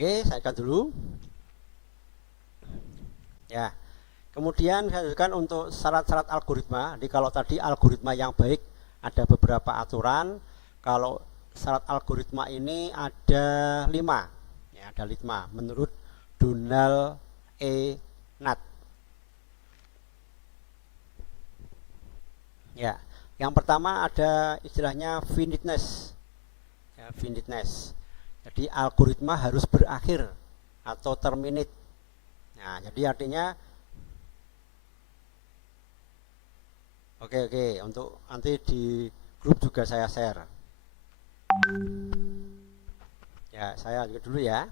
Oke, saya akan dulu. Ya. Kemudian saya tunjukkan untuk syarat-syarat algoritma. Jadi kalau tadi algoritma yang baik ada beberapa aturan. Kalau syarat algoritma ini ada 5. Ya, ada 5 menurut Donald E. Nutt. Ya, yang pertama ada istilahnya finiteness. Ya, finiteness. Jadi algoritma harus berakhir atau terminate. Nah, jadi artinya oke, untuk nanti di grup juga saya share. Ya, saya lihat dulu ya.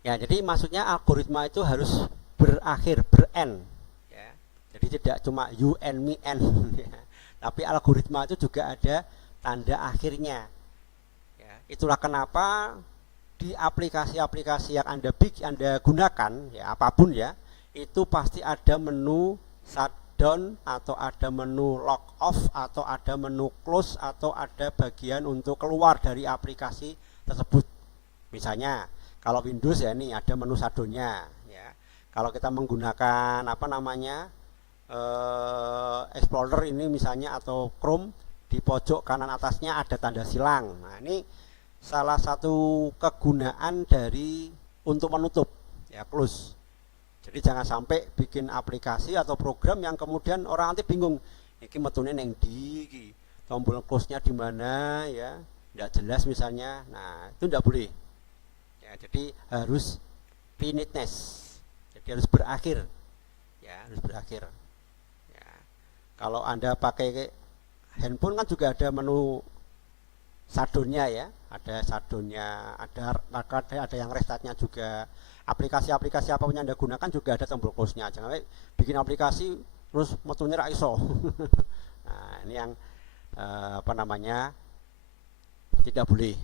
Ya, jadi maksudnya algoritma itu harus berakhir, ber-end. Ya, jadi tidak cuma you and me and. Ya. Tapi algoritma itu juga ada tanda akhirnya. Ya, itulah kenapa di aplikasi-aplikasi yang Anda gunakan, ya apapun ya, itu pasti ada menu shutdown atau ada menu log off atau ada menu close atau ada bagian untuk keluar dari aplikasi tersebut. Misalnya kalau Windows ya ini ada menu shutdownnya ya. Kalau kita menggunakan Explorer ini misalnya atau Chrome, di pojok kanan atasnya ada tanda silang. Nah, ini salah satu kegunaan dari untuk menutup ya, close. Jadi jangan sampai bikin aplikasi atau program yang kemudian orang nanti bingung, ini metune neng di, tombol close-nya di mana ya, tidak jelas misalnya. Nah, itu tidak boleh. Ya, jadi harus finiteness. Jadi harus berakhir. Ya, harus berakhir. Ya. Kalau Anda pakai handphone kan juga ada menu shutdown-nya ya, ada shutdown-nya, ada yang restart-nya juga. Aplikasi-aplikasi apapun yang Anda gunakan juga ada tombol close-nya. Jangan bikin aplikasi terus metune ra iso. Nah, ini yang tidak boleh.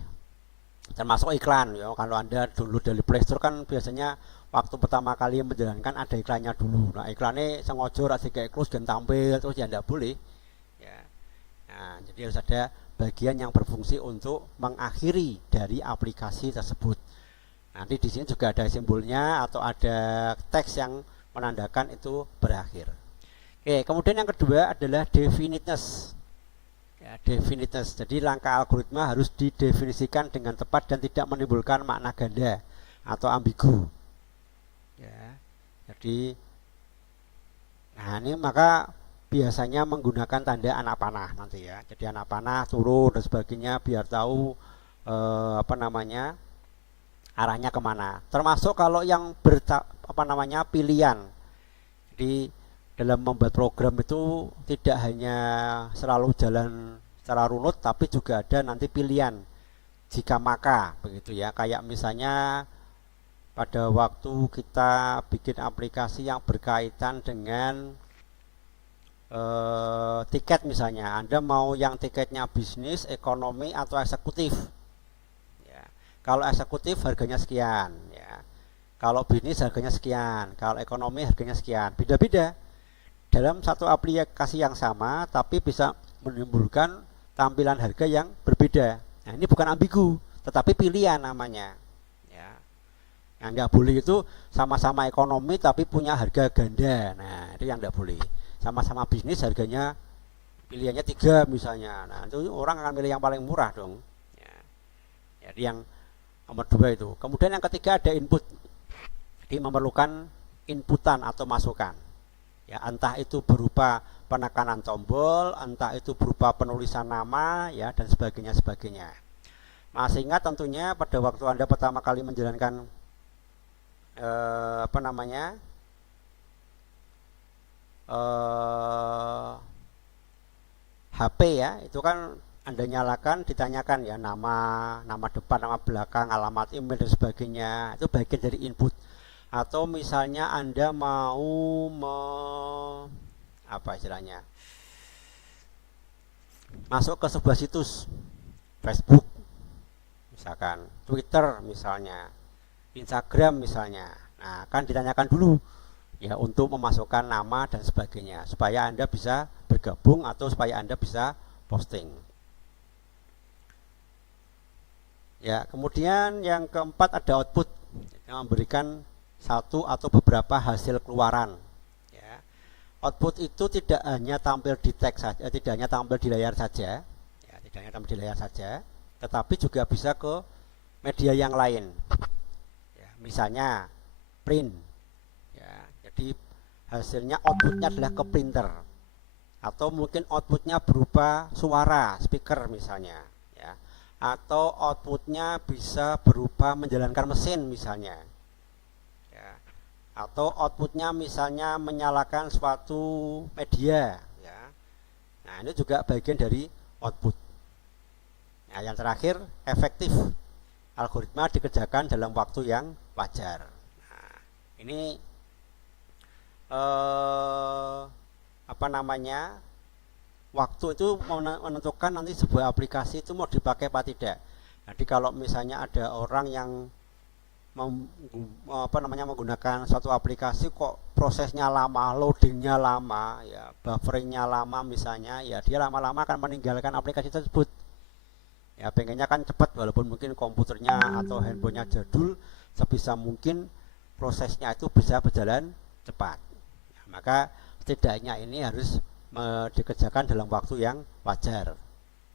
Termasuk iklan ya. Kalau Anda download dari Play Store kan biasanya waktu pertama kali menjalankan ada iklannya dulu. Nah, iklannya sengaja ra kayak close dan tampil terus ya tidak boleh. Ya. Nah, jadi harus ada bagian yang berfungsi untuk mengakhiri dari aplikasi tersebut. Nanti di sini juga ada simbolnya atau ada teks yang menandakan itu berakhir. Oke, kemudian yang kedua adalah definiteness. Ya, definiteness. Jadi langkah algoritma harus didefinisikan dengan tepat dan tidak menimbulkan makna ganda atau ambigu. Ya, jadi, nah ini maka biasanya menggunakan tanda anak panah nanti ya. Jadi anak panah turun dan sebagainya biar tahu arahnya kemana. Termasuk kalau yang pilihan. Jadi dalam membuat program itu tidak hanya selalu jalan secara runut, tapi juga ada nanti pilihan jika maka begitu ya. Kayak misalnya pada waktu kita bikin aplikasi yang berkaitan dengan tiket misalnya, Anda mau yang tiketnya bisnis, ekonomi atau eksekutif. Kalau eksekutif harganya sekian ya. Kalau bisnis harganya sekian, kalau ekonomi harganya sekian. Beda-beda. Dalam satu aplikasi yang sama tapi bisa menimbulkan tampilan harga yang berbeda. Nah, ini bukan ambigu, tetapi pilihan namanya. Ya. Yang nggak boleh itu sama-sama ekonomi tapi punya harga ganda. Nah, itu yang nggak boleh. Sama-sama bisnis harganya pilihannya 3 misalnya. Nah, itu orang akan pilih yang paling murah dong. Ya. Jadi yang nomor 2 itu. Kemudian yang ketiga ada input. Jadi memerlukan inputan atau masukan. Ya, entah itu berupa penekanan tombol, entah itu berupa penulisan nama ya dan sebagainya. Masih ingat tentunya pada waktu Anda pertama kali menjalankan HP ya, itu kan Anda nyalakan, ditanyakan ya nama depan, nama belakang, alamat email dan sebagainya. Itu bagian dari input. Atau misalnya Anda mau masuk ke sebuah situs Facebook misalkan, Twitter misalnya, Instagram misalnya. Nah, kan ditanyakan dulu ya untuk memasukkan nama dan sebagainya supaya Anda bisa bergabung atau supaya Anda bisa posting. Ya, kemudian yang keempat ada output, yang memberikan satu atau beberapa hasil keluaran. Ya. Output itu tidak hanya tampil di teks saja, tidak hanya tampil di layar saja, ya, tidak hanya tampil di layar saja, tetapi juga bisa ke media yang lain. Ya, misalnya print. Ya, jadi hasilnya outputnya adalah ke printer, atau mungkin outputnya berupa suara, speaker misalnya. Ya, atau outputnya bisa berupa menjalankan mesin misalnya. Atau outputnya misalnya menyalakan suatu media, ya. Nah, ini juga bagian dari output. Nah, yang terakhir efektif, algoritma dikerjakan dalam waktu yang wajar. Nah, ini apa namanya, waktu itu menentukan nanti sebuah aplikasi itu mau dipakai apa tidak. Jadi kalau misalnya ada orang yang menggunakan suatu aplikasi kok prosesnya lama, loadingnya lama, ya bufferingnya lama misalnya, ya dia lama-lama akan meninggalkan aplikasi tersebut. Ya pengennya kan cepat, walaupun mungkin komputernya atau handphonenya jadul, sebisa mungkin prosesnya itu bisa berjalan cepat. Ya, maka setidaknya ini harus dikerjakan dalam waktu yang wajar.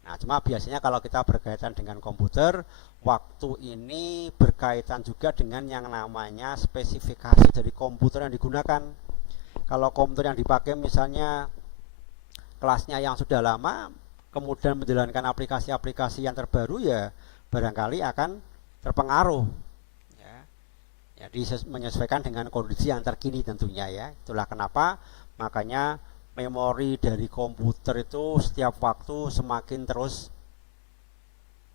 Nah, cuma biasanya kalau kita berkaitan dengan komputer, waktu ini berkaitan juga dengan yang namanya spesifikasi dari komputer yang digunakan. Kalau komputer yang dipakai misalnya kelasnya yang sudah lama, kemudian menjalankan aplikasi-aplikasi yang terbaru, ya barangkali akan terpengaruh. Ya. Jadi menyesuaikan dengan kondisi yang terkini tentunya, ya. Itulah kenapa makanya memori dari komputer itu setiap waktu semakin terus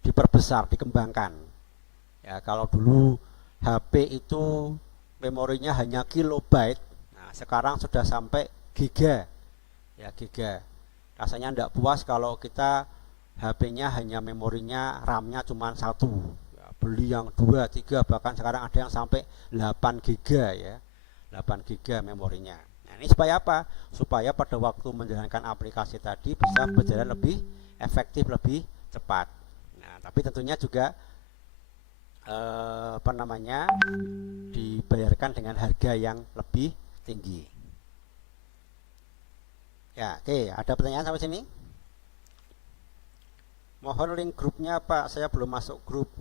diperbesar, dikembangkan. Ya, kalau dulu HP itu memorinya hanya kilobyte, nah sekarang sudah sampai giga. Ya, giga. Rasanya tidak puas kalau kita HP-nya hanya memorinya, RAM-nya cuma 1. Ya, beli yang 2, 3, bahkan sekarang ada yang sampai 8 giga, ya. 8 giga memorinya. Ini supaya apa? Supaya pada waktu menjalankan aplikasi tadi bisa berjalan lebih efektif, lebih cepat. Nah, tapi tentunya juga dibayarkan dengan harga yang lebih tinggi. Ya, oke. Ada pertanyaan sampai sini? Mohon link grupnya, Pak. Saya belum masuk grup.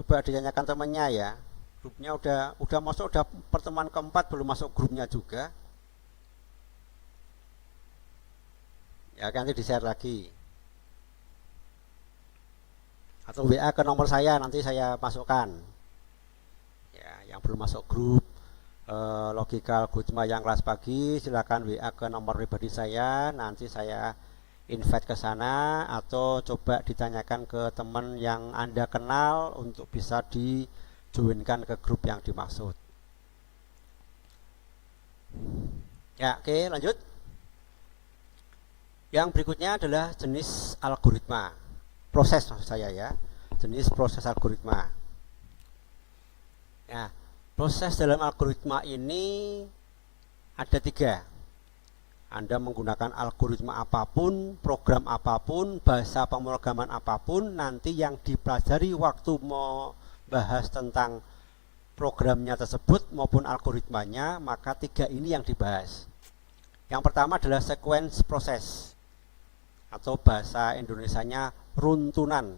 Coba ditanyakan temannya, ya. Grupnya udah masuk, udah pertemuan keempat belum masuk grupnya juga. Ya, nanti di share lagi. Atau WA ke nomor saya, nanti saya masukkan. Ya, yang belum masuk grup logika algoritma yang kelas pagi, silakan WA ke nomor pribadi saya, nanti saya invite ke sana, atau coba ditanyakan ke teman yang Anda kenal untuk bisa joinkan ke grup yang dimaksud. Ya, oke, lanjut. Yang berikutnya adalah jenis algoritma, proses maksud saya, ya, jenis proses algoritma. Ya, proses dalam algoritma ini ada 3. Anda menggunakan algoritma apapun, program apapun, bahasa pemrograman apapun, nanti yang dipelajari waktu mau bahas tentang programnya tersebut maupun algoritmanya, maka 3 ini yang dibahas. Yang pertama adalah sequence proses, atau bahasa Indonesianya runtunan.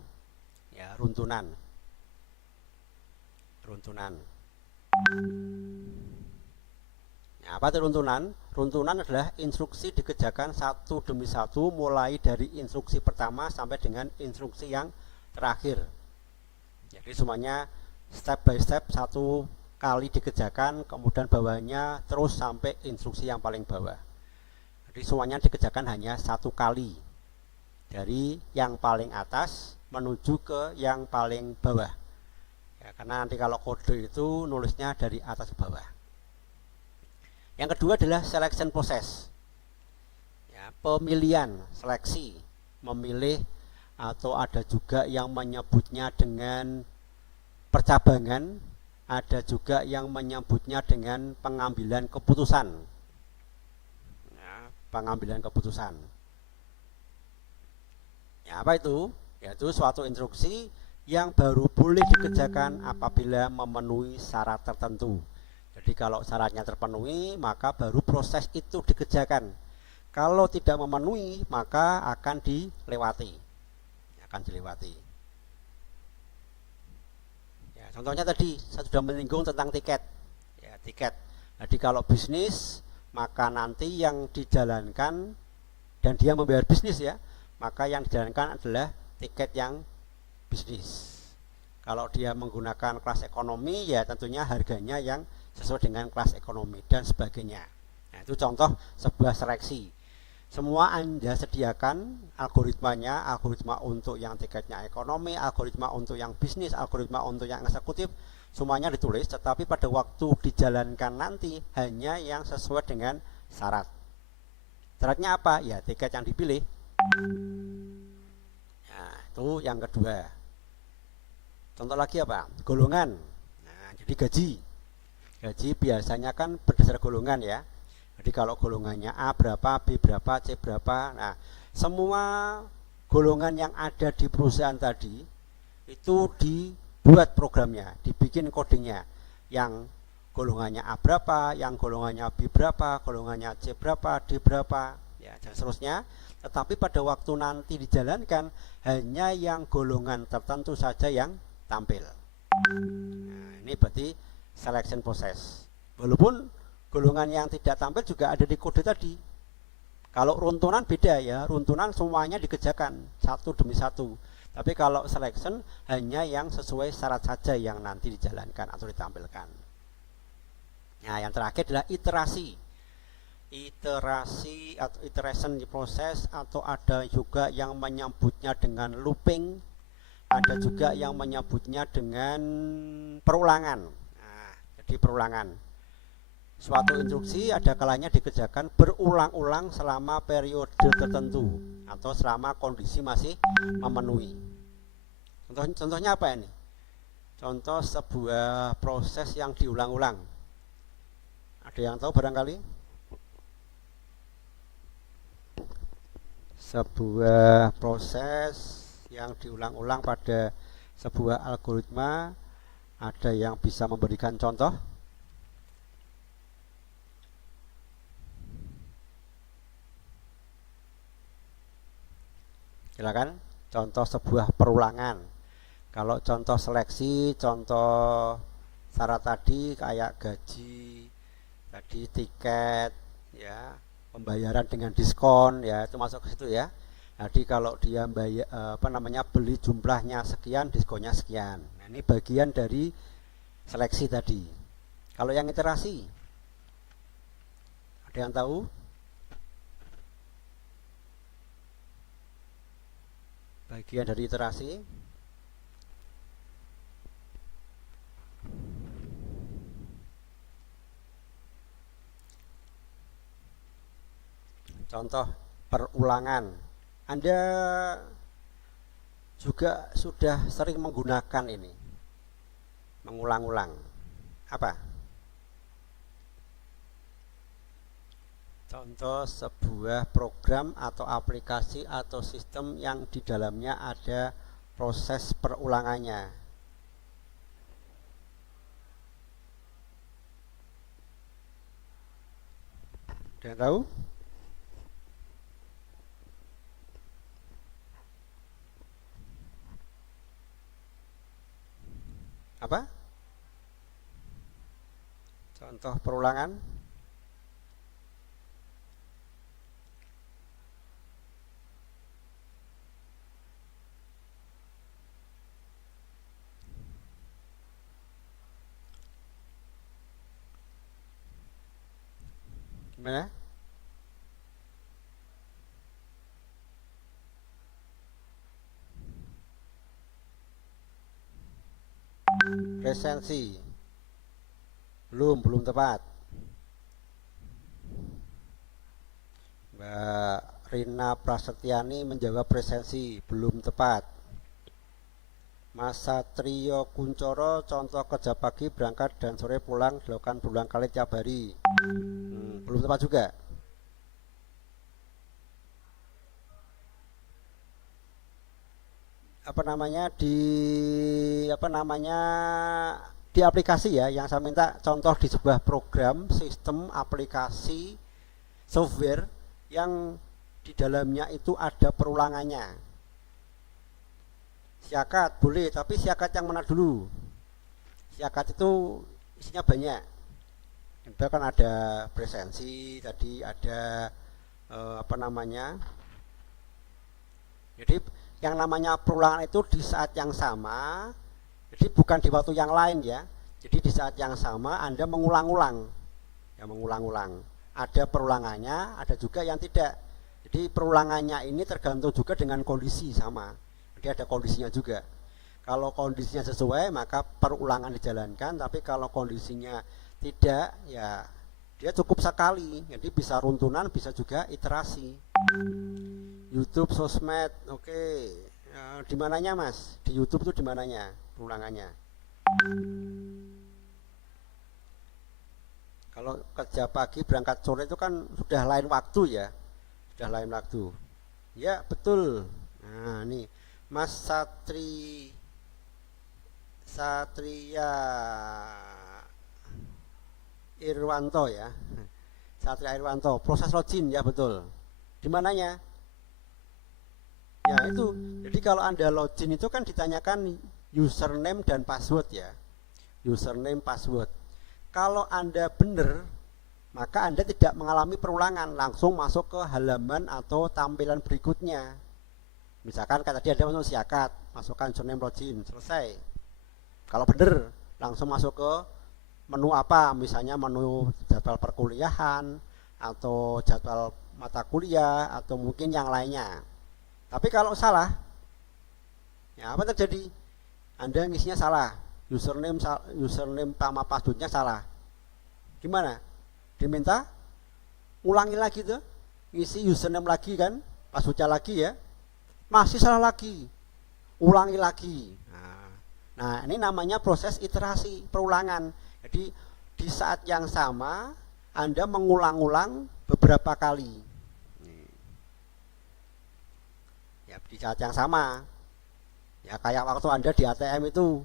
Ya, runtunan. Nah, apa itu runtunan? Runtunan adalah instruksi dikerjakan satu demi satu, mulai dari instruksi pertama sampai dengan instruksi yang terakhir. Jadi semuanya step by step, satu kali dikerjakan, kemudian bawahnya terus sampai instruksi yang paling bawah. Jadi semuanya dikerjakan hanya satu kali, dari yang paling atas menuju ke yang paling bawah. Ya, karena nanti kalau kode itu nulisnya dari atas ke bawah. Yang kedua adalah selection process. Ya, pemilihan, seleksi, memilih, atau ada juga yang menyebutnya dengan percabangan, ada juga yang menyebutnya dengan pengambilan keputusan. Ya, pengambilan keputusan. Ya, apa itu? Yaitu suatu instruksi yang baru boleh dikerjakan apabila memenuhi syarat tertentu. Jadi kalau syaratnya terpenuhi, maka baru proses itu dikerjakan. Kalau tidak memenuhi, maka akan dilewati. Ya, contohnya tadi saya sudah menyinggung tentang tiket. Ya, tiket. Jadi kalau bisnis, maka nanti yang dijalankan dan dia membayar bisnis ya, maka yang dijalankan adalah tiket yang bisnis. Kalau dia menggunakan kelas ekonomi, ya tentunya harganya yang sesuai dengan kelas ekonomi dan sebagainya. Nah, itu contoh sebuah seleksi. Semua Anda sediakan algoritmanya, algoritma untuk yang tiketnya ekonomi, algoritma untuk yang bisnis, algoritma untuk yang eksekutif, semuanya ditulis, tetapi pada waktu dijalankan nanti hanya yang sesuai dengan syarat. Syaratnya apa? Ya tiket yang dipilih. Nah, itu yang kedua. Contoh lagi apa? Golongan. Nah, jadi gaji. Gaji biasanya kan berdasar golongan ya. Jadi kalau golongannya A berapa, B berapa, C berapa. Nah, semua golongan yang ada di perusahaan tadi itu dibuat programnya, dibikin codingnya. Yang golongannya A berapa, yang golongannya B berapa, golongannya C berapa, D berapa, ya dan seterusnya. Tetapi pada waktu nanti dijalankan hanya yang golongan tertentu saja yang tampil. Nah, ini berarti selection process. Walaupun golongan yang tidak tampil juga ada di kode tadi. Kalau runtunan beda ya, runtunan semuanya dikerjakan satu demi satu. Tapi kalau selection hanya yang sesuai syarat saja yang nanti dijalankan atau ditampilkan. Nah, yang terakhir adalah iterasi. Iterasi atau iteration proses, atau ada juga yang menyebutnya dengan looping, ada juga yang menyebutnya dengan perulangan. Nah, jadi perulangan. Suatu instruksi ada kalanya dikerjakan berulang-ulang selama periode tertentu atau selama kondisi masih memenuhi. Contohnya apa ini? Contoh sebuah proses yang diulang-ulang. Ada yang tahu barangkali? Sebuah proses yang diulang-ulang pada sebuah algoritma, ada yang bisa memberikan contoh? Silakan. Contoh sebuah perulangan. Kalau contoh seleksi, contoh syarat tadi kayak gaji, tadi tiket, ya, pembayaran dengan diskon, ya itu masuk ke situ ya. Jadi kalau dia beli jumlahnya sekian, diskonnya sekian. Nah, ini bagian dari seleksi tadi. Kalau yang iterasi, ada yang tahu? Bagian dari iterasi. Contoh perulangan. Anda juga sudah sering menggunakan ini, mengulang-ulang. Apa? Contoh sebuah program atau aplikasi atau sistem yang di dalamnya ada proses perulangannya. Ada yang tahu? Apa? Contoh perulangan. Gimana? Presensi. Belum tepat. Mbak Rina Prasetyani menjawab presensi, belum tepat. Mas Satrio Kuncoro, contoh kerja pagi berangkat dan sore pulang, dilakukan berulang kali tiap hari. Belum tepat juga. apa namanya di aplikasi ya, yang saya minta contoh di sebuah program sistem aplikasi software yang di dalamnya itu ada perulangannya. Siakat boleh, tapi siakat yang mana dulu? Siakat itu isinya banyak. Itu kan ada presensi, tadi ada apa namanya. Jadi yang namanya perulangan itu di saat yang sama, jadi bukan di waktu yang lain ya. Jadi di saat yang sama Anda mengulang-ulang, ya mengulang-ulang. Ada perulangannya, ada juga yang tidak. Jadi perulangannya ini tergantung juga dengan kondisi sama. Jadi ada kondisinya juga. Kalau kondisinya sesuai maka perulangan dijalankan, tapi kalau kondisinya tidak, ya dia cukup sekali. Jadi bisa runtunan, bisa juga iterasi. YouTube, sosmed, oke. Di mananya Mas? Di YouTube itu di mananya perulangannya? Kalau kerja pagi berangkat sore itu kan sudah lain waktu ya, sudah lain waktu. Ya betul. Nah ini Mas Satria Irwanto ya, Satria Irwanto, proses login ya betul. Di mananya? Ya itu. Jadi kalau Anda login itu kan ditanyakan username dan password ya. Username, password. Kalau Anda benar, maka Anda tidak mengalami perulangan, langsung masuk ke halaman atau tampilan berikutnya. Misalkan kata dia ada masuk siakat, masukkan username, login, selesai. Kalau benar, langsung masuk ke menu apa, misalnya menu jadwal perkuliahan atau jadwal mata kuliah atau mungkin yang lainnya. Tapi kalau salah, ya apa terjadi? Anda ngisinya salah, username sama passwordnya salah. Gimana? Diminta ulangi lagi tuh, ngisi username lagi kan, passwordnya lagi ya, masih salah lagi, ulangi lagi. Nah ini namanya proses iterasi, perulangan. Jadi di saat yang sama Anda mengulang-ulang beberapa kali. Ya di saat yang sama. Ya kayak waktu Anda di ATM itu,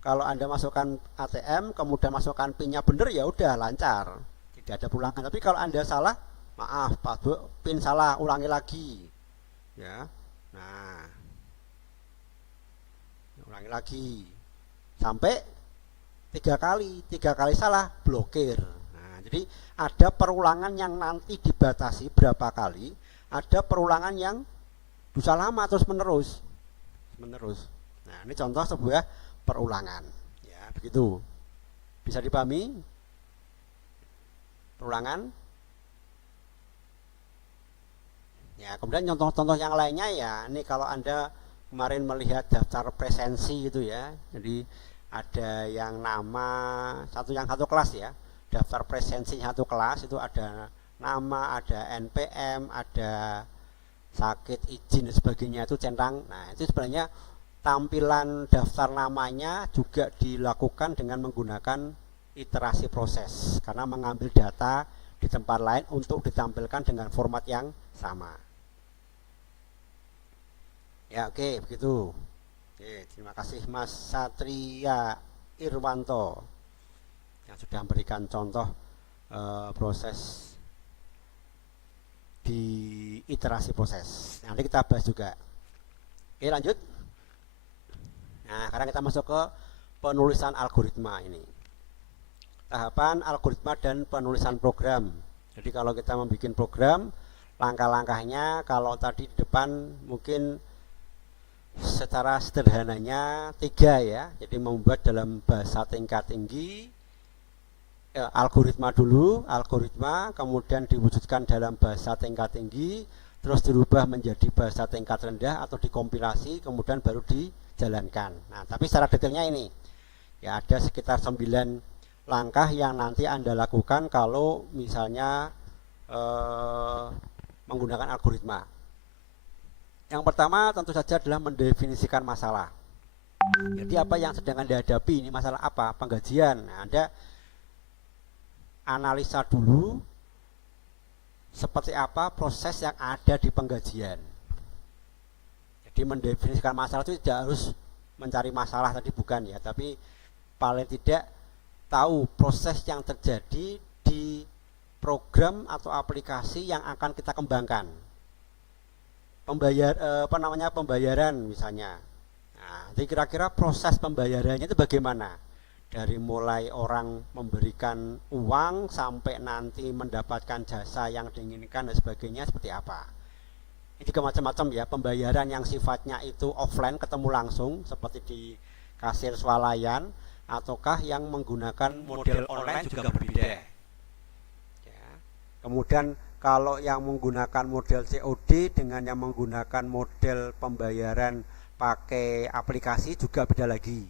kalau Anda masukkan ATM kemudian masukkan PIN-nya benar ya udah lancar, tidak ada perulangan. Tapi kalau Anda salah, maaf, PIN salah, ulangi lagi. Ya. Nah. Ulangi lagi. Sampai 3 kali salah, blokir. Nah, jadi ada perulangan yang nanti dibatasi berapa kali, ada perulangan yang bisa lama terus menerus. Nah, ini contoh sebuah perulangan. Ya, begitu. Bisa dipahami? Perulangan. Ya, kemudian contoh-contoh yang lainnya ya, ini kalau Anda kemarin melihat daftar presensi itu ya. Jadi ada yang nama satu kelas ya. Daftar presensi satu kelas itu ada nama, ada NPM, ada sakit, izin dan sebagainya, itu centang. Nah itu sebenarnya tampilan daftar namanya juga dilakukan dengan menggunakan iterasi proses, karena mengambil data di tempat lain untuk ditampilkan dengan format yang sama. Ya oke, begitu. Oke, terima kasih Mas Satria Irwanto yang sudah memberikan contoh proses di iterasi proses. Nanti kita bahas juga. Oke, lanjut. Nah, sekarang kita masuk ke penulisan algoritma ini. Tahapan algoritma dan penulisan program. Jadi kalau kita membuat program, langkah-langkahnya kalau tadi di depan mungkin secara sederhananya 3 ya. Jadi membuat dalam bahasa tingkat tinggi, algoritma dulu, kemudian diwujudkan dalam bahasa tingkat tinggi, terus dirubah menjadi bahasa tingkat rendah atau dikompilasi, kemudian baru dijalankan. Nah, tapi secara detailnya ini, ya ada sekitar 9 langkah yang nanti Anda lakukan kalau misalnya menggunakan algoritma. Yang pertama tentu saja adalah mendefinisikan masalah. Jadi apa yang sedang Anda hadapi, ini masalah apa? Penggajian. Nah, Anda analisa dulu seperti apa proses yang ada di penggajian. Jadi mendefinisikan masalah itu tidak harus mencari masalah tadi, bukan ya, tapi paling tidak tahu proses yang terjadi di program atau aplikasi yang akan kita kembangkan. Pembayaran misalnya. Nah, jadi kira-kira proses pembayarannya itu bagaimana? Dari mulai orang memberikan uang sampai nanti mendapatkan jasa yang diinginkan dan sebagainya seperti apa. Ini juga macam-macam ya, pembayaran yang sifatnya itu offline, ketemu langsung seperti di kasir swalayan, ataukah yang menggunakan model online juga berbeda. Ya. Kemudian kalau yang menggunakan model COD dengan yang menggunakan model pembayaran pakai aplikasi juga beda lagi.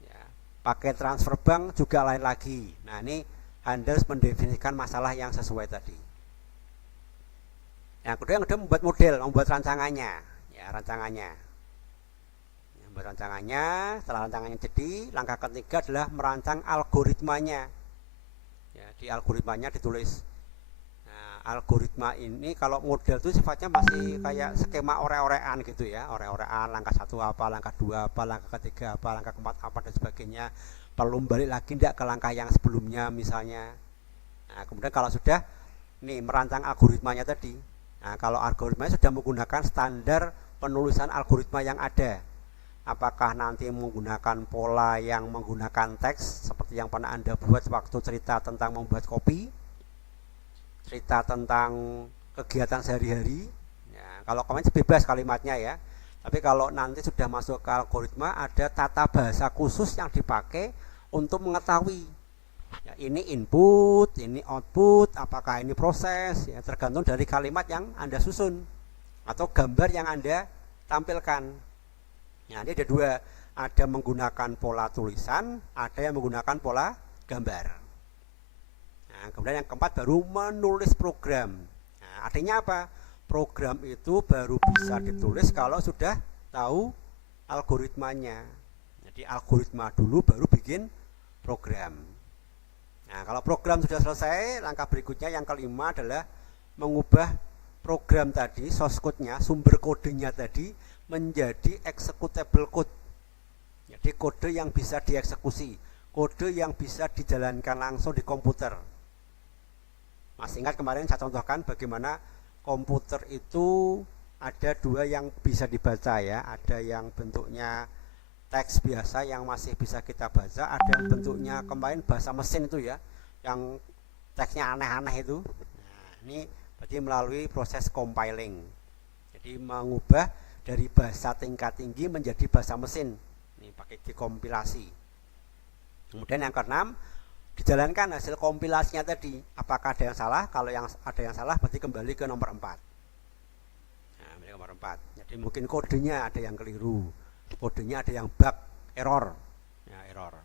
Ya. Pakai transfer bank juga lain lagi. Nah, ini Anda harus mendefinisikan masalah yang sesuai tadi. Yang kedua membuat model, membuat rancangannya. Ya, rancangannya. Membuat rancangannya, setelah rancangannya jadi, langkah ketiga adalah merancang algoritmanya. Ya, di algoritmanya ditulis. Nah, algoritma ini kalau model itu sifatnya masih kayak skema ore-orean gitu ya, ore-orean, langkah 1 apa, langkah 2 apa, langkah ketiga apa, langkah keempat apa dan sebagainya. Perlu balik lagi tidak ke langkah yang sebelumnya misalnya. Nah, kemudian kalau sudah nih merancang algoritmanya tadi. Nah, kalau algoritmanya sudah menggunakan standar penulisan algoritma yang ada. Apakah nanti menggunakan pola yang menggunakan teks seperti yang pernah Anda buat waktu cerita tentang membuat kopi, cerita tentang kegiatan sehari-hari. Ya, kalau komen bebas kalimatnya ya. Tapi kalau nanti sudah masuk ke algoritma, ada tata bahasa khusus yang dipakai untuk mengetahui ya, ini input, ini output, apakah ini proses, ya, tergantung dari kalimat yang Anda susun atau gambar yang Anda tampilkan. Nah, ini ada dua, ada menggunakan pola tulisan, ada yang menggunakan pola gambar. Nah, kemudian yang keempat baru menulis program. Nah, artinya apa? Program itu baru bisa ditulis kalau sudah tahu algoritmanya. Jadi algoritma dulu baru bikin program. Nah, kalau program sudah selesai, langkah berikutnya yang kelima adalah mengubah program tadi, source code-nya, sumber kodenya tadi menjadi executable code. Jadi kode yang bisa dieksekusi, kode yang bisa dijalankan langsung di komputer. Masih ingat kemarin saya contohkan bagaimana komputer itu ada dua yang bisa dibaca ya, ada yang bentuknya teks biasa yang masih bisa kita baca, ada yang bentuknya kemarin bahasa mesin itu ya, yang teksnya aneh-aneh itu. Nah, ini berarti melalui proses compiling. Jadi mengubah dari bahasa tingkat tinggi menjadi bahasa mesin. Ini pakai dikompilasi. Kemudian yang keenam, dijalankan hasil kompilasinya tadi. Apakah ada yang salah? Kalau yang ada yang salah berarti kembali ke nomor 4. Nah, nomor 4. Jadi mungkin kodenya ada yang keliru. Kodenya ada yang bug, error ya, error.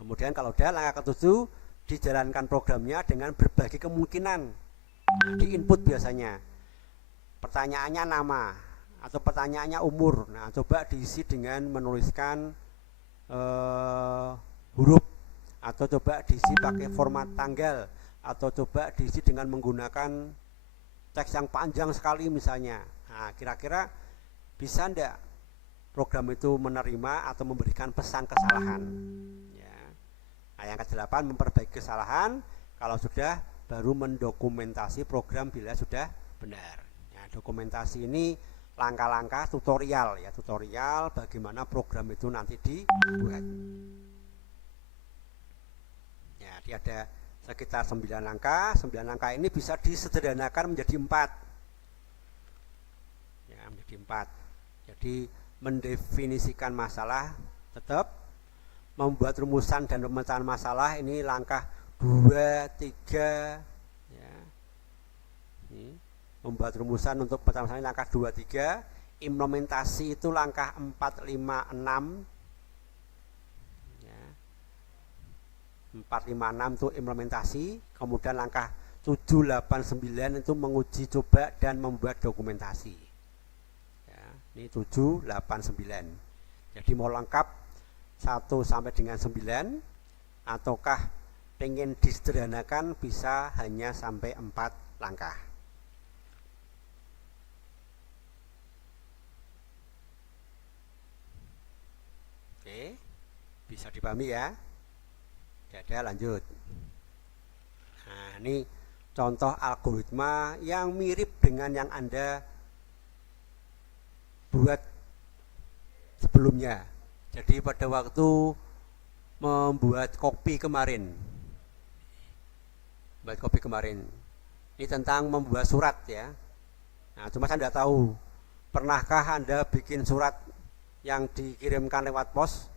Kemudian kalau udah langkah ke-7, dijalankan programnya dengan berbagai kemungkinan. Di input biasanya pertanyaannya nama atau pertanyaannya umur. Nah, coba diisi dengan menuliskan huruf, atau coba diisi pakai format tanggal, atau coba diisi dengan menggunakan teks yang panjang sekali misalnya. Nah, kira-kira bisa enggak program itu menerima atau memberikan pesan kesalahan ya. Nah, yang ke-8 memperbaiki kesalahan. Kalau sudah baru mendokumentasi program bila sudah benar ya. Dokumentasi ini langkah-langkah tutorial ya, tutorial bagaimana program itu nanti dibuat ya. Dia ada sekitar 9 langkah. 9 langkah ini bisa disederhanakan menjadi 4 ya, menjadi 4. Jadi mendefinisikan masalah tetap, membuat rumusan dan pemecahan masalah ini langkah 2, 3 ya. Ini membuat rumusan untuk pemecahan masalah ini langkah 2, 3. Implementasi itu langkah 4, 5, 6 ya. 4, 5, 6 itu implementasi. Kemudian langkah 7, 8, 9 itu menguji coba dan membuat dokumentasi. Ini 7, 8, 9. Jadi mau lengkap 1 sampai dengan 9, ataukah pengen disederhanakan bisa hanya sampai 4 langkah. Bisa dipahami ya? Ada lanjut. Nah, ini contoh algoritma yang mirip dengan yang Anda buat sebelumnya. Jadi pada waktu membuat kopi kemarin, ini tentang membuat surat ya. Nah, cuma saya tidak tahu, pernahkah Anda bikin surat yang dikirimkan lewat pos?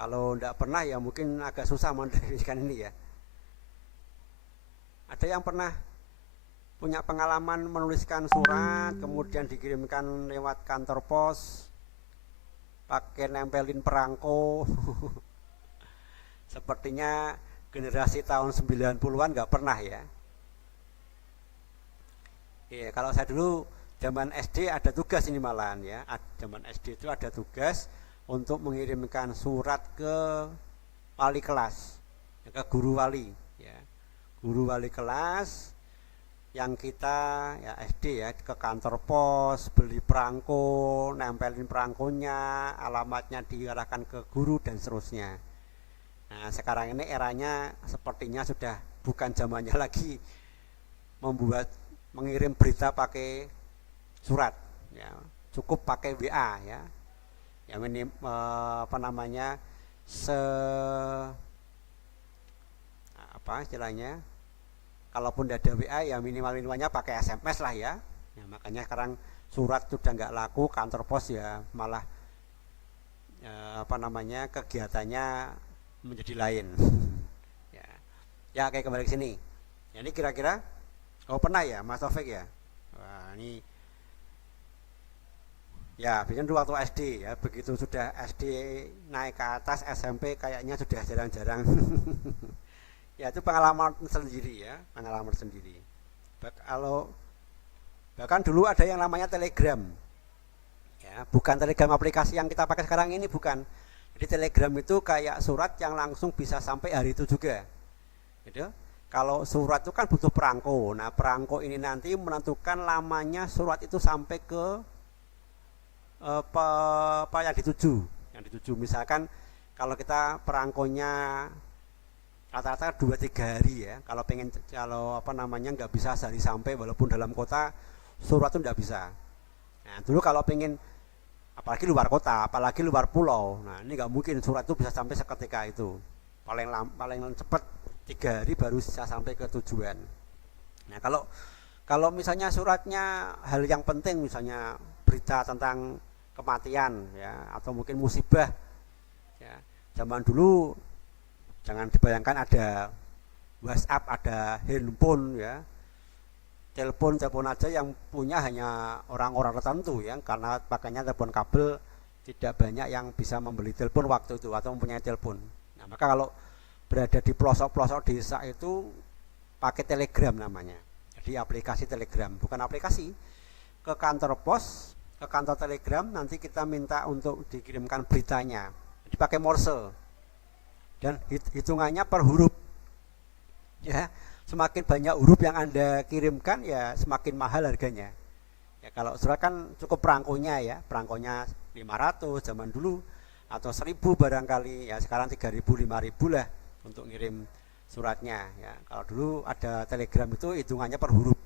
Kalau tidak pernah ya mungkin agak susah mendefinisikan ini ya. Ada yang pernah punya pengalaman menuliskan surat kemudian dikirimkan lewat kantor pos pakai nempelin perangko? Sepertinya generasi tahun 90-an nggak pernah ya. Ya, kalau saya dulu zaman SD ada tugas ini malahan ya. Zaman SD itu ada tugas untuk mengirimkan surat ke wali kelas, ke guru wali ya. Guru wali kelas yang kita ya SD ya ke kantor pos, beli perangko, nempelin perangkonya, alamatnya diarahkan ke guru dan seterusnya. Nah, sekarang ini eranya sepertinya sudah bukan zamannya lagi mengirim berita pakai surat ya, cukup pakai WA ya. Yang ini istilahnya, kalaupun tidak ada WA ya minimalnya pakai SMS lah ya. Ya makanya sekarang surat sudah nggak laku, kantor pos ya malah kegiatannya menjadi lain. ya kayak kembali ke sini ya, ini kira-kira pernah ya Mas Taufik ya. Wah, ini ya bikin dulu waktu SD ya, begitu sudah SD naik ke atas SMP kayaknya sudah jarang-jarang. Ya itu pengalaman sendiri ya, pengalaman sendiri. Bahkan dulu ada yang namanya Telegram ya, bukan Telegram aplikasi yang kita pakai sekarang ini, bukan. Jadi Telegram itu kayak surat yang langsung bisa sampai hari itu juga gitu. Kalau surat itu kan butuh perangko. Nah perangko ini nanti menentukan lamanya surat itu sampai ke apa yang dituju. Misalkan kalau kita perangkonya rata-rata 2-3 hari ya. Kalau nggak bisa sehari sampai, walaupun dalam kota surat itu nggak bisa. Nah dulu kalau pengen, apalagi luar kota, apalagi luar pulau, nah ini nggak mungkin surat itu bisa sampai seketika itu. Paling cepat 3 hari baru bisa sampai ke tujuan. Nah kalau misalnya suratnya hal yang penting, misalnya berita tentang kematian ya, atau mungkin musibah ya, zaman dulu jangan dibayangkan ada WhatsApp, ada handphone ya, telepon aja yang punya hanya orang-orang tertentu ya, karena pakainya telepon kabel, tidak banyak yang bisa membeli telepon waktu itu atau mempunyai telepon. Nah maka kalau berada di pelosok-pelosok desa itu pakai Telegram namanya. Jadi aplikasi Telegram, bukan aplikasi. Ke kantor pos, ke kantor Telegram, nanti kita minta untuk dikirimkan beritanya. Jadi pakai Morse. Dan hitungannya per huruf. Ya, semakin banyak huruf yang Anda kirimkan ya semakin mahal harganya. Ya kalau surat kan cukup perangkonya ya, perangkonya 500 zaman dulu atau 1000 barangkali ya, sekarang 3000 5000 lah untuk ngirim suratnya ya. Kalau dulu ada Telegram itu hitungannya per huruf,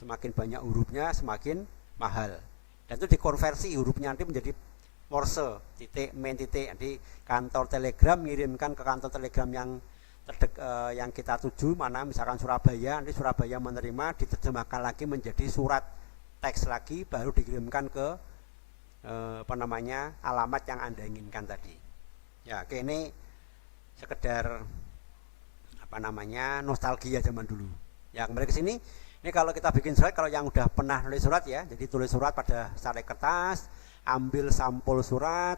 semakin banyak hurufnya semakin mahal, dan itu dikonversi hurufnya nanti menjadi Morse, titik, main titik. Jadi kantor Telegram mengirimkan ke kantor Telegram yang kita tuju, mana misalkan Surabaya, nanti Surabaya menerima, diterjemahkan lagi menjadi surat teks lagi, baru dikirimkan ke alamat yang Anda inginkan tadi. Ya, ini sekedar nostalgia zaman dulu. Ya, kembali ke sini. Ini kalau kita bikin surat, kalau yang udah pernah nulis surat ya, jadi tulis surat pada salep kertas, ambil sampul surat,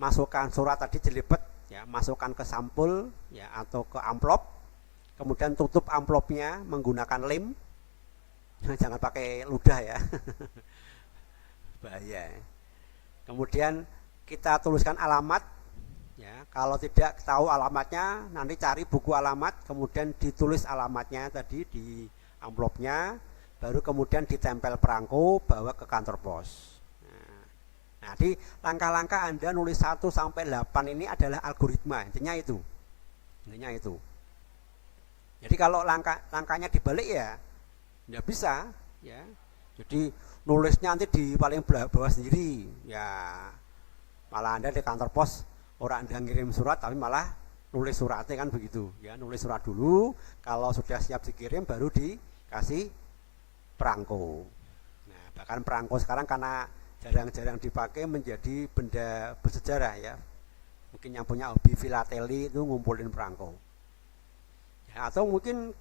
masukkan surat tadi jelibet ya, masukkan ke sampul ya atau ke amplop, kemudian tutup amplopnya menggunakan lem. Jangan pakai ludah ya. Bahaya. Kemudian kita tuliskan alamat ya, kalau tidak tahu alamatnya nanti cari buku alamat, kemudian ditulis alamatnya tadi di amplopnya, baru kemudian ditempel perangko, bawa ke kantor pos. Nah, di langkah-langkah Anda nulis 1 sampai 8 ini adalah algoritma, intinya itu. Intinya itu. Jadi kalau langkahnya dibalik ya tidak bisa, ya. Jadi nulisnya nanti di paling bawah sendiri, ya malah Anda di kantor pos orang Anda ngirim surat tapi malah nulis suratnya kan begitu, ya. Nulis surat dulu, kalau sudah siap dikirim baru dikasih perangko. Nah, bahkan perangko sekarang karena jarang-jarang dipakai menjadi benda bersejarah, ya. Mungkin yang punya hobi filateli itu ngumpulin perangko, ya, atau mungkin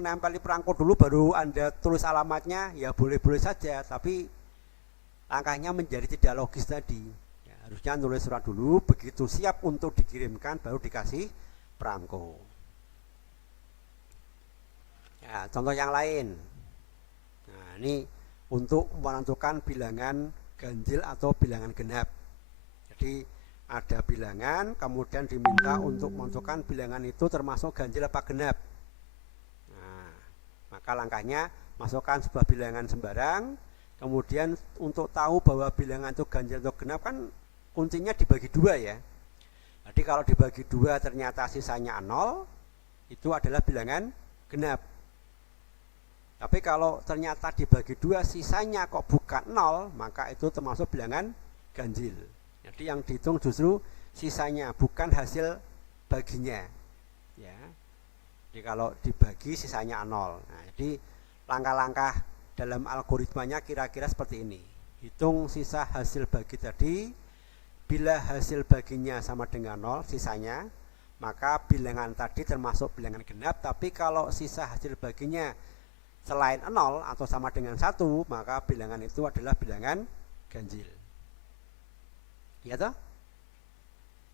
nempel di perangko dulu baru Anda tulis alamatnya, ya boleh-boleh saja, tapi langkahnya menjadi tidak logis tadi, ya. Harusnya nulis surat dulu, begitu siap untuk dikirimkan baru dikasih perangko, ya. Contoh yang lain, nah ini untuk menentukan bilangan ganjil atau bilangan genap. Jadi ada bilangan, kemudian diminta untuk menentukan bilangan itu termasuk ganjil apa genap. Nah, maka langkahnya masukkan sebuah bilangan sembarang, kemudian untuk tahu bahwa bilangan itu ganjil atau genap kan kuncinya dibagi 2, ya. Jadi kalau dibagi 2 ternyata sisanya 0, itu adalah bilangan genap. Tapi kalau ternyata dibagi 2 sisanya kok bukan 0, maka itu termasuk bilangan ganjil. Jadi yang dihitung justru sisanya, bukan hasil baginya, ya. Jadi kalau dibagi sisanya 0. Nah, jadi langkah-langkah dalam algoritmanya kira-kira seperti ini. Hitung sisa hasil bagi tadi, bila hasil baginya sama dengan 0 sisanya, maka bilangan tadi termasuk bilangan genap. Tapi kalau sisa hasil baginya selain 0 atau sama dengan 1, maka bilangan itu adalah bilangan ganjil. Ya toh?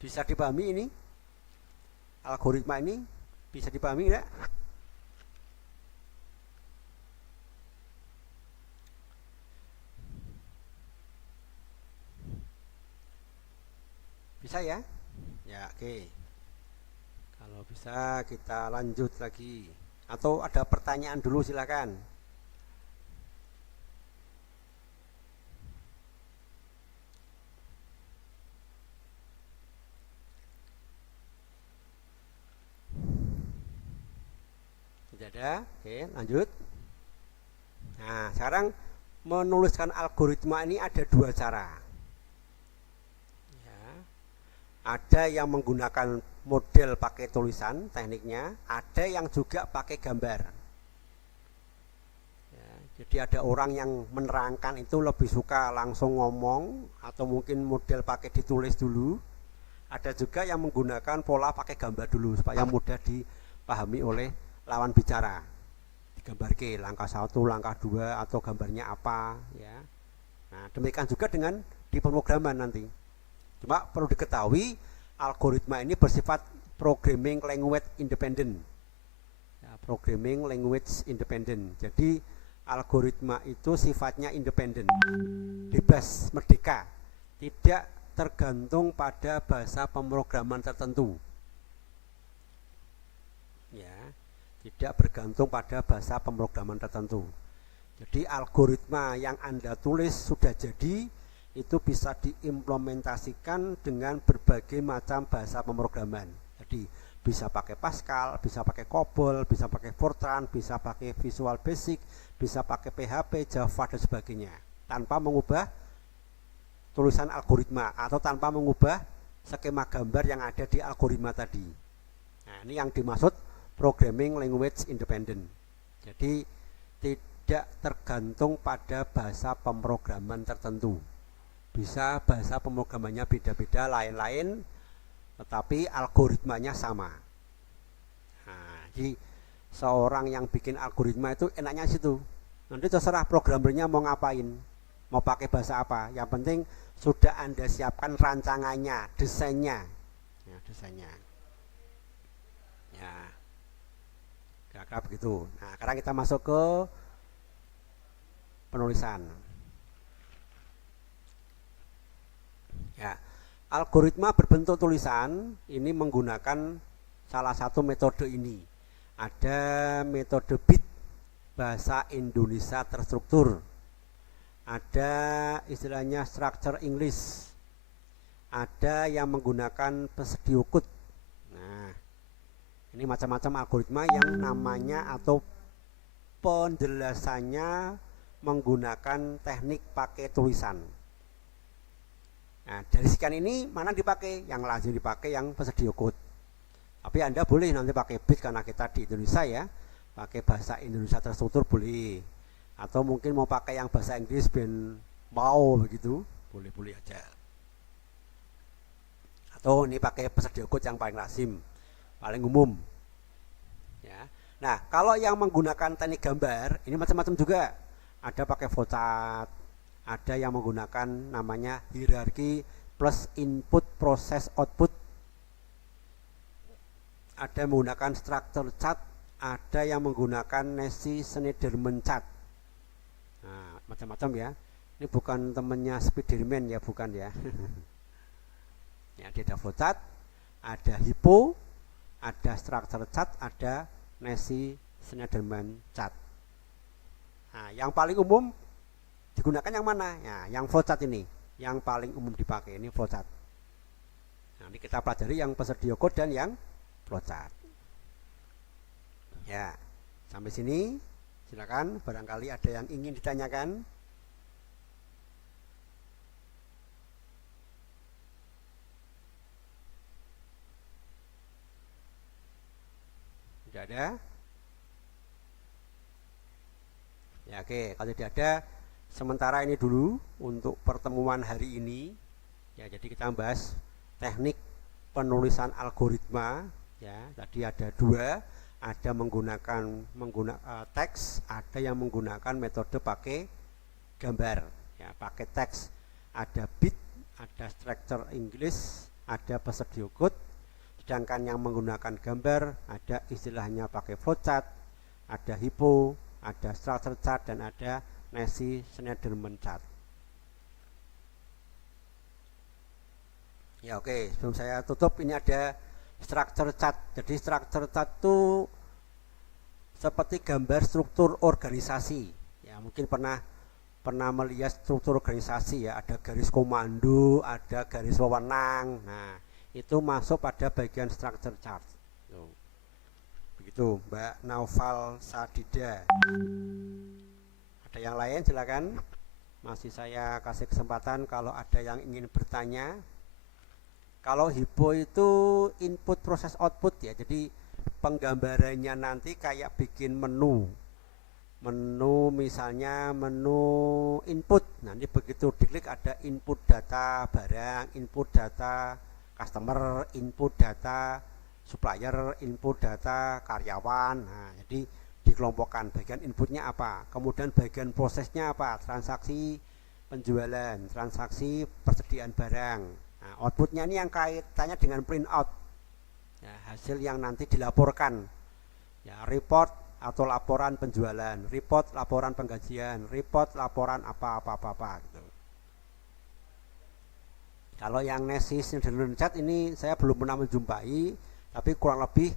Bisa dipahami ini? Algoritma ini bisa dipahami enggak? Bisa ya? Ya, oke. Kalau bisa kita lanjut lagi. Atau ada pertanyaan dulu, silakan. Tidak ada? Oke, lanjut. Nah, sekarang menuliskan algoritma ini ada 2 cara. Ya. Ada yang menggunakan model pakai tulisan tekniknya, ada yang juga pakai gambar, ya. Jadi ada orang yang menerangkan itu lebih suka langsung ngomong, atau mungkin model pakai ditulis dulu. Ada juga yang menggunakan pola pakai gambar dulu supaya mudah dipahami oleh lawan bicara. Digambar ke langkah 1, langkah 2, atau gambarnya apa, ya. Nah, demikian juga dengan di pemrograman nanti. Cuma perlu diketahui algoritma ini bersifat programming language independent, ya, programming language independent. Jadi algoritma itu sifatnya independen, bebas, merdeka, tidak tergantung pada bahasa pemrograman tertentu, ya, tidak bergantung pada bahasa pemrograman tertentu. Jadi algoritma yang Anda tulis sudah jadi, itu bisa diimplementasikan dengan berbagai macam bahasa pemrograman. Jadi bisa pakai Pascal, bisa pakai COBOL, bisa pakai Fortran, bisa pakai Visual Basic, bisa pakai PHP, Java dan sebagainya, tanpa mengubah tulisan algoritma atau tanpa mengubah skema gambar yang ada di algoritma tadi. Nah, ini yang dimaksud programming language independent. Jadi tidak tergantung pada bahasa pemrograman tertentu. Bisa bahasa pemrogramannya beda-beda, lain-lain, tetapi algoritmanya sama. Nah, jadi seorang yang bikin algoritma itu enaknya situ. Nanti terserah programmernya mau ngapain, mau pakai bahasa apa. Yang penting sudah Anda siapkan rancangannya, desainnya, ya, desainnya. Ya, kira-kira begitu. Nah, sekarang kita masuk ke penulisan. Ya, algoritma berbentuk tulisan ini menggunakan salah satu metode ini. Ada metode BIT, bahasa Indonesia terstruktur. ada istilahnya structure English, ada yang menggunakan pseudo code. Nah, ini macam-macam algoritma yang namanya atau penjelasannya menggunakan teknik pakai tulisan. Nah, dari sekian ini mana dipakai? Yang lazim dipakai yang pseudo code. Tapi Anda boleh nanti pakai bit karena kita di Indonesia ya, pakai bahasa Indonesia terstruktur boleh. Atau mungkin mau pakai yang bahasa Inggris ben mau begitu, boleh-boleh aja. Atau ini pakai pseudo code yang paling lazim, paling umum. Ya. Nah, kalau yang menggunakan teknik gambar, ini macam-macam juga. Ada pakai flowchart, ada yang menggunakan namanya hierarki plus input proses output, ada yang menggunakan structure chart, ada yang menggunakan Nash-Schneiderman chart. Nah, macam-macam ya. Ini bukan temennya Spiderman ya, bukan ya. Ya, ada flowchart, ada hypo, ada structure chart, ada Nash-Schneiderman chart. Nah, yang paling umum digunakan yang mana? Ya, yang flowchart ini, yang paling umum dipakai ini flowchart. Nah, ini kita pelajari yang pseudo code dan yang flowchart. Ya, sampai sini silakan, barangkali ada yang ingin ditanyakan. Tidak ada? Ya, oke, kalau tidak ada, sementara ini dulu untuk pertemuan hari ini. Ya, jadi kita bahas teknik penulisan algoritma. Ya, tadi ada dua, ada menggunakan teks, ada yang menggunakan metode pakai gambar. Ya, pakai teks, ada bit, ada structure English, ada pseudo code. Sedangkan yang menggunakan gambar ada istilahnya pakai flowchart, ada hypo, ada structure chart, dan ada Nash-Schneiderman chart. Ya, oke, sebelum saya tutup, ini ada structure chart. Jadi structure chart itu seperti gambar struktur organisasi. Ya, mungkin pernah melihat struktur organisasi ya, ada garis komando, ada garis wewenang. Nah, itu masuk pada bagian structure chart. Begitu, Mbak Naufal Sadida. Ada yang lain silakan. Masih saya kasih kesempatan kalau ada yang ingin bertanya. Kalau hypo itu input proses output ya, jadi penggambarannya nanti kayak bikin menu misalnya menu input. Nanti begitu diklik ada input data barang, input data customer, input data supplier, input data karyawan. Nah, jadi dikelompokkan bagian inputnya apa, kemudian bagian prosesnya apa, transaksi penjualan, transaksi persediaan barang. Nah, outputnya ini yang kaitannya dengan print out ya, hasil yang nanti dilaporkan ya, report atau laporan penjualan, report laporan penggajian, report laporan apa gitu. Kalau yang Nash-Schneiderman chart ini saya belum pernah menjumpai, tapi kurang lebih